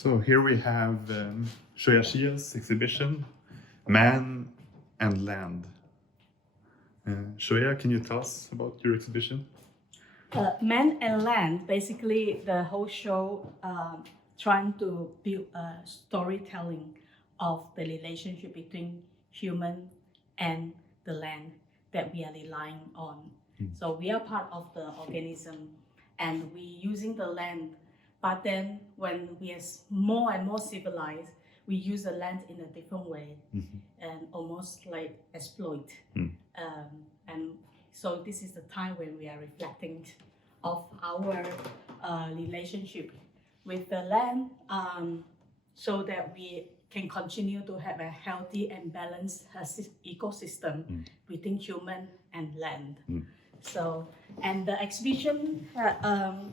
So here we have Chuyia Chia's exhibition, Man and Land. Chuyia, can you tell us about your exhibition? Man and Land, basically the whole show trying to build a storytelling of the relationship between human and the land that we are relying on. So we are part of the organism and we using the land, but then when we are more and more civilized, we use the land in a different way and almost like exploit. And so this is the time when we are reflecting of our relationship with the land, so that we can continue to have a healthy and balanced ecosystem between human and land. So, and the exhibition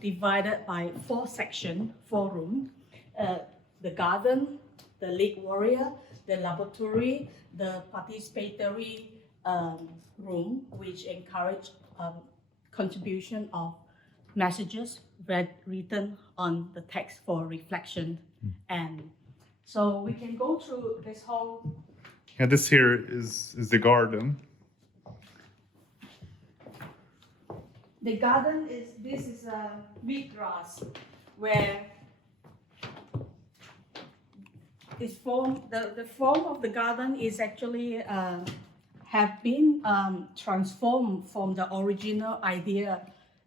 divided by 4 sections, 4 rooms: the garden, the lake warrior, the laboratory, the participatory room, which encourage contribution of messages written on the text for reflection. And so we can go through this whole. Yeah, this here is the garden. The garden is a wheat grass where it's formed. The form of the garden is actually have been transformed from the original idea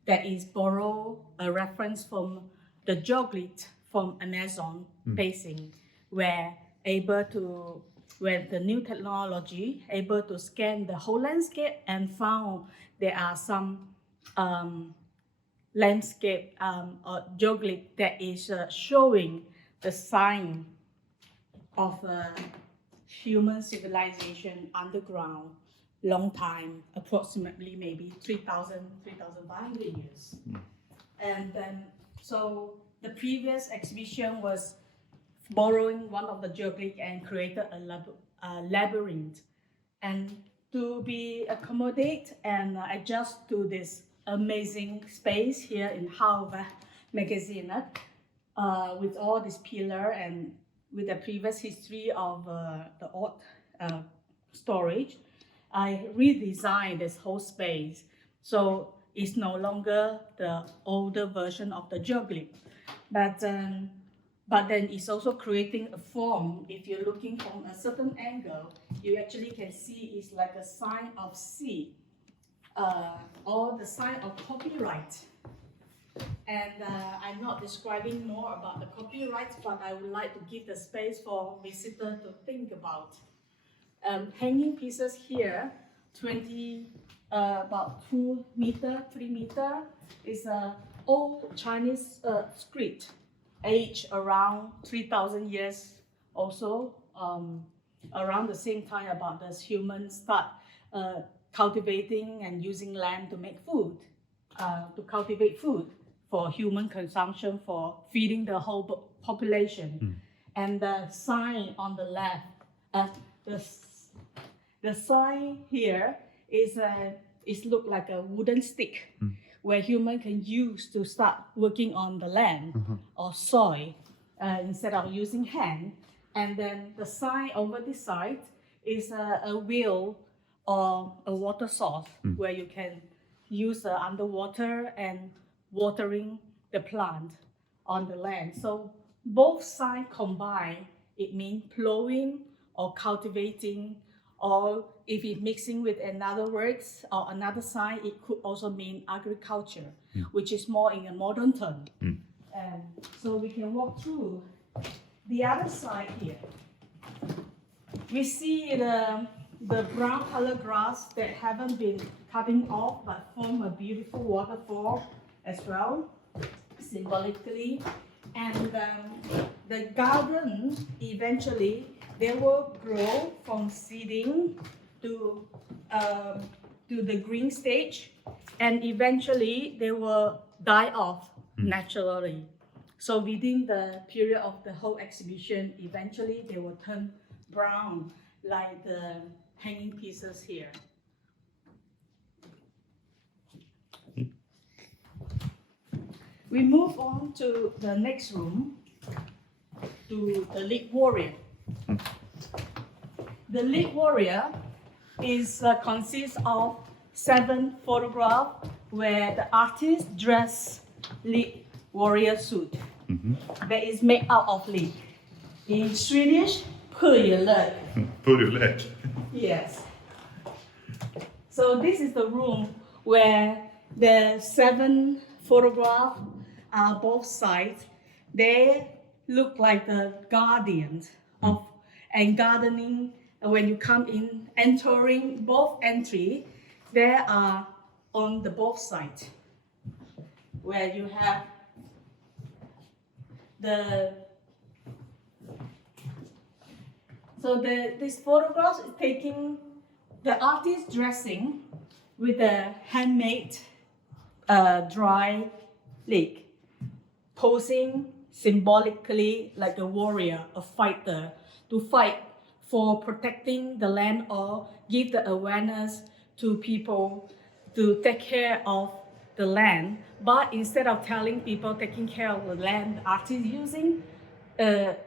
that is borrow a reference from the geoglyph from Amazon basin, where the new technology able to scan the whole landscape and found there are some landscape or geoglyph that is showing the sign of human civilization underground long time, approximately maybe 3,500 years. And then, so the previous exhibition was borrowing one of the geoglyph and created a labyrinth. And to be accommodate and adjust to this amazing space here in Halve magazine, with all this pillar and with the previous history of the art storage, I redesigned this whole space. So it's no longer the older version of the geoglyph, but then it's also creating a form. If you're looking from a certain angle, you actually can see it's like a sign of C, or the sign of copyright. And I'm not describing more about the copyright, but I would like to give the space for visitors to think about. Hanging pieces here, about 2 meter, 3 meter, is an old Chinese script, aged around 3,000 years also, around the same time about this humans start cultivating and using land to make food, to cultivate food for human consumption, for feeding the whole population. And the sign on the left, the sign here is look like a wooden stick where human can use to start working on the land or soil instead of using hand. And then the sign over this side is a wheel or a water source where you can use underwater and watering the plant on the land. So both sides combined, it means plowing or cultivating, or if it's mixing with another words or another sign, it could also mean agriculture, which is more in a modern term. And so we can walk through the other side here. We see the brown color grass that haven't been cutting off, but form a beautiful waterfall as well, symbolically. And the garden, eventually, they will grow from seeding to the green stage, and eventually they will die off naturally. So within the period of the whole exhibition, eventually they will turn brown, like the hanging pieces here. We move on to the next room. to the lead warrior. The lead warrior consists of 7 photographs where the artist dress lead warrior suit that is made out of lead. In Swedish, purjolök. Purjolök. Yes. So this is the room where the 7 photographs are both sides. They look like the guardians of and gardening. When you come in, entering both entry, there are on the both sides where you have this photograph is taking the artist dressing with a handmade dry leek, posing symbolically like a warrior, a fighter, to fight for protecting the land or give the awareness to people to take care of the land. But instead of telling people taking care of the land, the artist using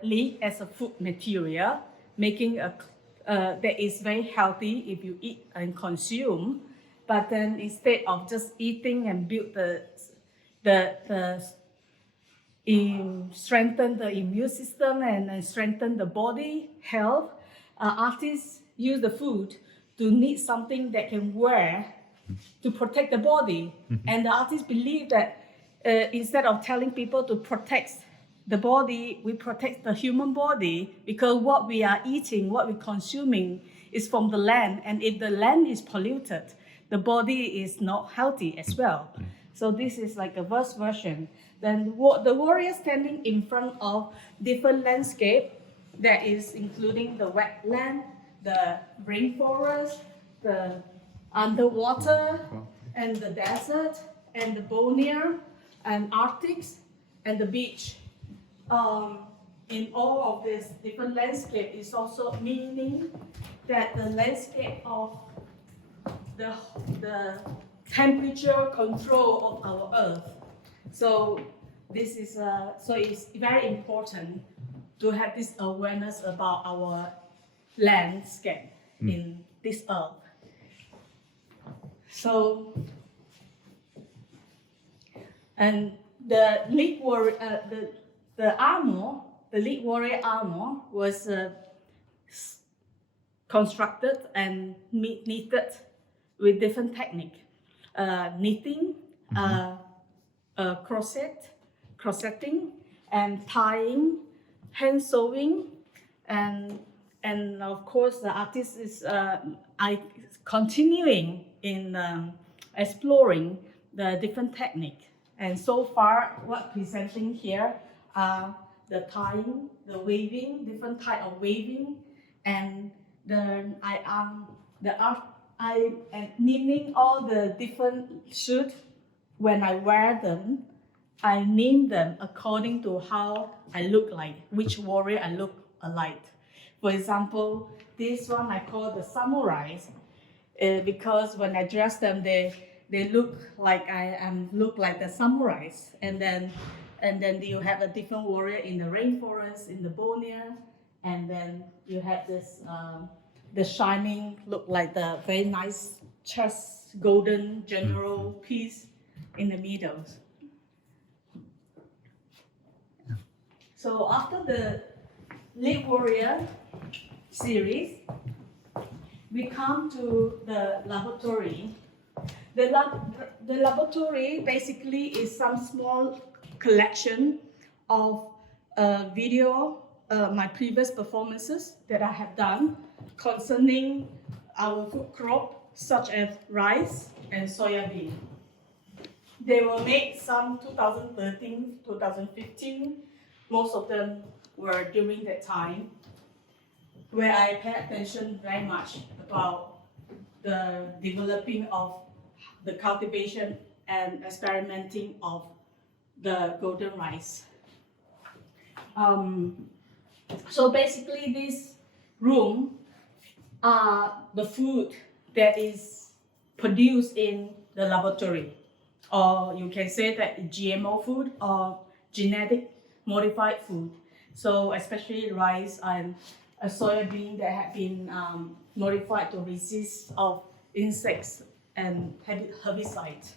leek as a food material, making that is very healthy if you eat and consume. But then instead of just eating and build strengthen the immune system and strengthen the body health, artists use the food to knit something that can wear to protect the body. And the artists believe that instead of telling people to protect the body, we protect the human body, because what we are eating, what we're consuming is from the land. And if the land is polluted, the body is not healthy as well. So this is like a verse version. Then the warrior standing in front of different landscape that is including the wetland, the rainforest, the underwater, and the desert, and the bonnier, and Arctics, and the beach. In all of this different landscape is also meaning that the landscape of the temperature control of our earth. So this is so it's very important to have this awareness about our landscape in this earth. So, and the lead warrior, the lead warrior armor was constructed and knitted with different technique, knitting, crocheting, and tying, hand sewing, and of course the artist is continuing in exploring the different technique. And so far, what presenting here are the tying, the waving, different type of waving, and I am naming all the different suits. When I wear them, I name them according to how I look like, which warrior I look alike. For example, this one I call the samurais, because when I dress them, they look like look like the samurais. And then you have a different warrior in the rainforest, in the bonnier, and then you have this the shining look like the very nice chest golden general piece in the middle. So after the lead warrior series, we come to the laboratory. The laboratory basically is some small collection of video, my previous performances that I have done concerning our food crop, such as rice and soya bean. They were made some 2013, 2015. Most of them were during that time, where I pay attention very much about the developing of the cultivation and experimenting of the golden rice. So basically this room are the food that is produced in the laboratory, or you can say that GMO food or genetic modified food. So especially rice and a soybean that have been modified to resist of insects and herbicides.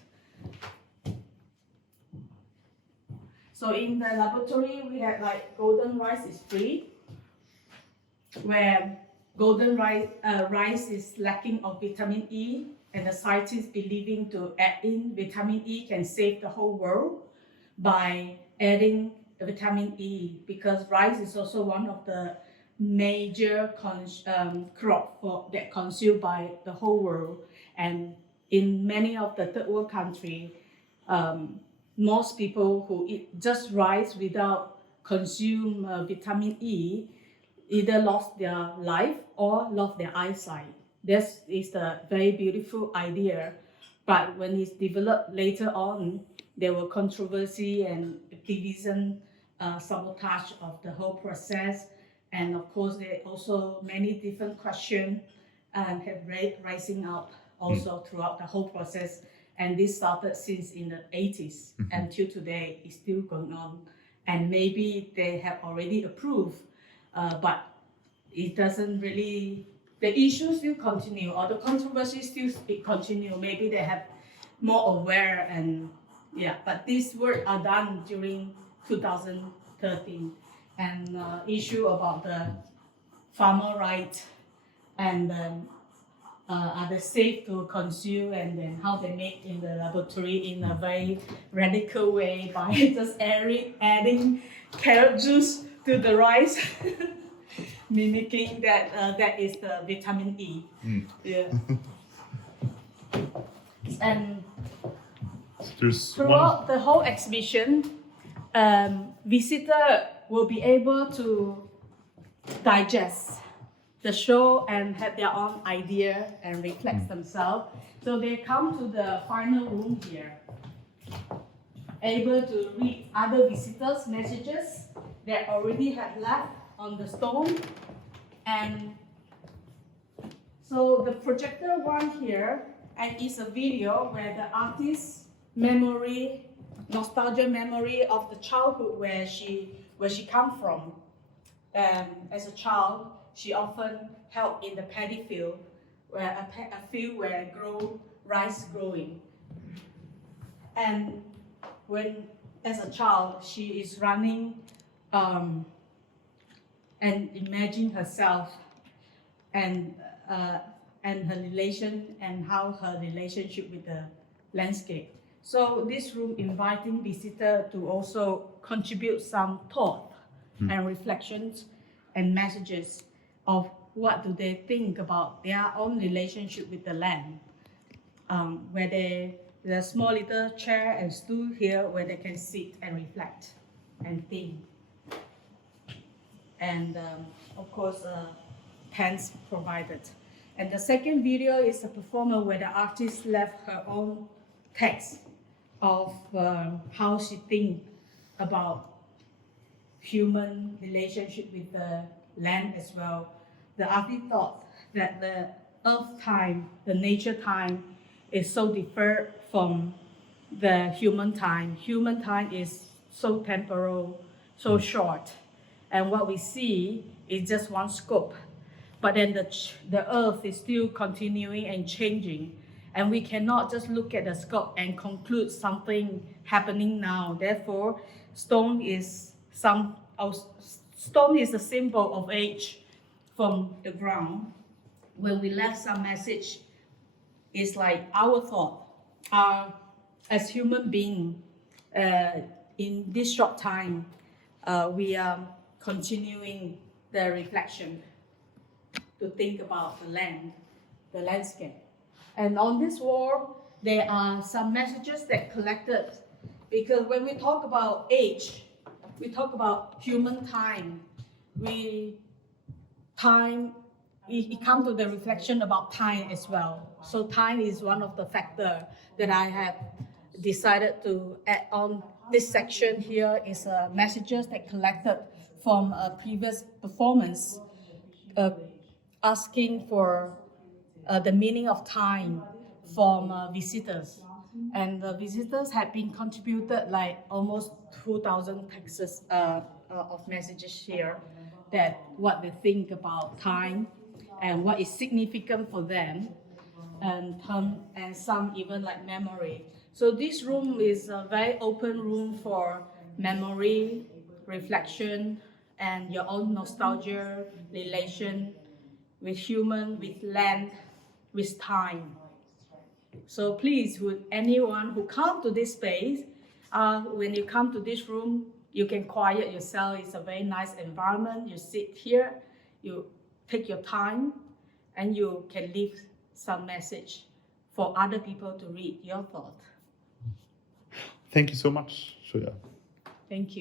So in the laboratory, we had like golden rice is free, where golden rice is lacking of vitamin E, and the scientists believing to add in vitamin E can save the whole world by adding vitamin E, because rice is also one of the major crop that consumed by the whole world. And in many of the third world countries, most people who eat just rice without consume vitamin E either lost their life or lost their eyesight. This is the very beautiful idea, but when it's developed later on, there were controversy and activism, sabotage of the whole process, and of course there are also many different questions have rising up also throughout the whole process. And this started since in the 80s until today, it's still going on. And maybe they have already approved, but it doesn't really, the issue still continue, or the controversy still continue. Maybe they have more aware, and yeah, but these work are done during 2013. And issue about the farmer right, and are they safe to consume, and then how they make in the laboratory in a very radical way by just adding carrot juice to the rice, mimicking that is the vitamin E. Yeah. And throughout the whole exhibition, visitor will be able to digest the show and have their own idea and reflect themselves. So they come to the final room here, able to read other visitors' messages that already have left on the stone. And so the projector one here, and is a video where the artist's memory, nostalgia memory of the childhood where she come from. As a child, she often helped in the paddy field, where a field where rice growing. And when, as a child, she is running and imagine herself and her relation and how her relationship with the landscape. So this room inviting visitor to also contribute some thought and reflections and messages of what do they think about their own relationship with the land, where there's a small little chair and stool here where they can sit and reflect and think. And of course, pens provided. And the second video is a performer where the artist left her own text of how she thinks about human relationship with the land as well. The artist thought that the earth time, the nature time, is so different from the human time. Human time is so temporal, so short, and what we see is just one scope. But then the earth is still continuing and changing, and we cannot just look at the scope and conclude something happening now. Therefore, stone is a symbol of age from the ground. When we left some message, it's like our thought as human beings. In this short time, we are continuing the reflection to think about the land, the landscape. And on this wall, there are some messages that collected, because when we talk about age, we talk about human time. It comes to the reflection about time as well. So time is one of the factors that I have decided to add on. This section here is messages that collected from a previous performance, asking for the meaning of time from visitors. And the visitors have been contributed like almost 2,000 texts of messages here, that what they think about time and what is significant for them, and some even like memory. So this room is a very open room for memory, reflection, and your own nostalgia, relation with human, with land, with time. So please, would anyone who come to this space, when you come to this room, you can quiet yourself. It's a very nice environment. You sit here, you take your time, and you can leave some message for other people to read your thought. Thank you so much, Chuyia. Thank you.